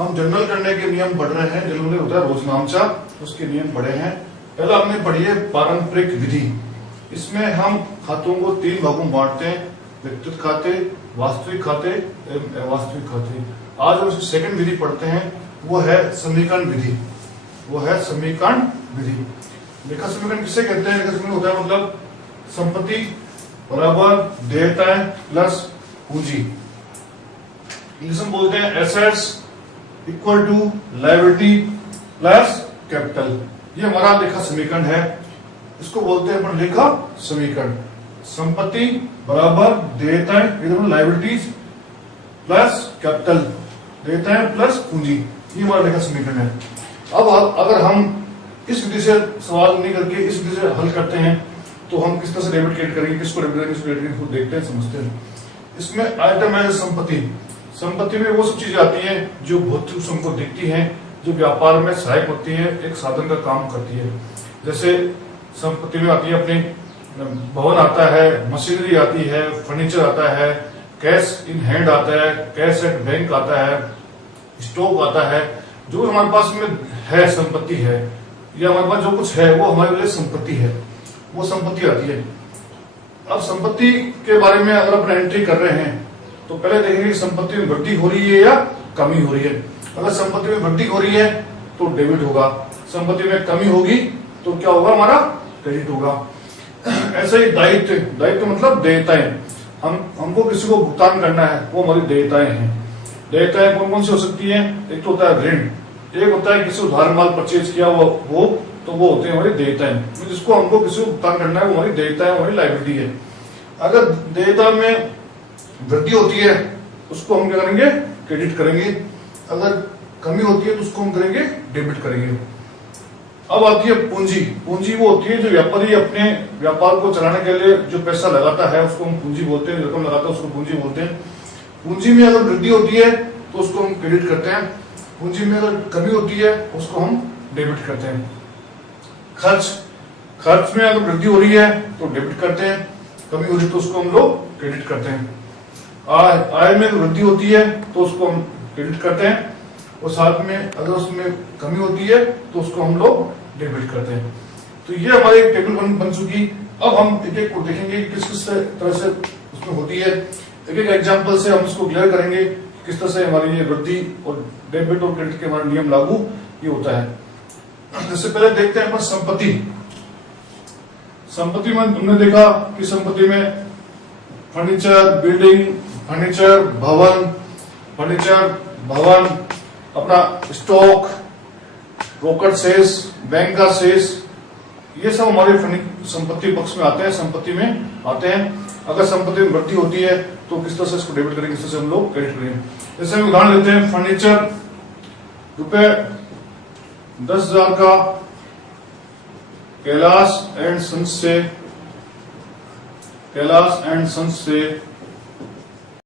हम जनरल करने के नियम पढ़ रहे हैं। जनरल होता है रोजनामचा, उसके नियम पढ़े हैं। पहला हमने पढ़ी है पारंपरिक विधि। इसमें हम खातों को 3 भागों में बांटते हैं, व्यक्तिगत खाते, वास्तविक खाते एवं अवास्तविक खाते। आज हम इसकी सेकंड विधि पढ़ते हैं, वो है समीकरण विधि। वो है समीकरण विधि। लेखा समीकरण किसे कहते हैं? लेखा समीकरण होता है मतलब संपत्ति बराबर देयताएं प्लस पूंजी। इंग्लिश में बोलते हैं assets equal to liability plus capital. ये हमारा लेखा समीकरण है, इसको बोलते हैं अपन लेखा समीकरण। संपत्ति बराबर देयताएं इधर लायबिलिटीज प्लस कैपिटल, देयताएं प्लस पूंजी, ये हमारा लेखा समीकरण है। अब अगर हम इस विधि से सवाल नहीं करके इस विधि से हल करते हैं तो हम किस तरह से डेबिट क्रेडिट करेंगे, किसको डेबिट करेंगे, किसको क्रेडिट करेंगे, इसको देखते हैं, समझते हैं। इसमें आइटम है संपत्ति। संपत्ति में वो सब चीजें आती हैं जो भौतिक रूप से हमको दिखती हैं, जो व्यापार में सहायक होती है, एक साधन का काम करती है। जैसे संपत्ति में आती है अपनी भवन आता है, मशीनरी आती है, फर्नीचर आता है, कैश इन हैंड आता है, कैश एट बैंक आता है, स्टॉक आता है। जो हमारे पास में है संपत्ति है, या हमारे पास जो कुछ है वो हमारे लिए संपत्ति है, वो संपत्ति आती है। अब संपत्ति के बारे में अगर अपन एंट्री कर रहे हैं तो पहले देखेंगे कि संपत्ति में वृद्धि हो रही है या कमी हो रही है। अगर संपत्ति में वृद्धि हो रही है तो डेबिट होगा, संपत्ति में कमी होगी तो क्या होगा, हमारा क्रेडिट होगा। ऐसे ही दायित्व, दायित्व मतलब देयताएं। हमको किसी को भुगतान करना है, वो हमारी देयताएं हैं। देयताएं कौन कौन सी हो सकती है? एक तो होता है ऋण, एक होता है किसी उधार माल परचेज किया वो तो वो होते हैं हमारी देयताएं। जिसको हमको किसी को भुगतान करना है वो हमारी देयताएं, हमारी लायबिलिटी है। अगर देयता में वृद्धि होती है उसको हम क्या करेंगे, क्रेडिट करेंगे। अगर कमी होती है तो उसको हम करेंगे डेबिट करेंगे। अब आती है पूंजी। पूंजी वो होती है जो व्यापारी अपने व्यापार को चलाने के लिए जो पैसा लगाता है उसको हम पूंजी बोलते हैं, रकम लगाता है उसको पूंजी बोलते हैं। पूंजी में अगर वृद्धि होती है तो उसको हम क्रेडिट करते हैं, पूंजी में अगर कमी होती है उसको हम डेबिट करते हैं। खर्च में अगर वृद्धि हो रही है तो डेबिट करते हैं, कमी हो रही है तो उसको हम लोग क्रेडिट करते हैं। आय में वृद्धि होती है तो उसको हम क्रेडिट करते हैं, और साथ में अगर उसमें कमी होती है तो उसको हम लोग डेबिट करते हैं। तो ये हमारी एक टेबल बन चुकी। अब हम एक एक को देखेंगे किस किस तरह से उसमें होती है। एक एक एग्जाम्पल से हम इसको क्लियर करेंगे किस तरह से हमारी ये वृद्धि और डेबिट और क्रेडिट के हमारे नियम लागू ये होता है। जैसे पहले देखते हैं अपन संपत्ति। संपत्ति में तुमने देखा कि संपत्ति में फर्नीचर, बिल्डिंग, फर्नीचर, भवन, अपना स्टॉक, रोकड़ शेष, बैंक का शेष, ये सब हमारे संपत्ति पक्ष में आते हैं, संपत्ति में आते हैं। अगर संपत्ति में वृद्धि होती है तो किस तरह से इसको डेबिट करेंगे, किस तरह से हम लोग क्रेडिट करेंगे। जैसे हम उदाहरण लेते हैं, फर्नीचर रुपए 10,000 का कैलाश एंड सन्स से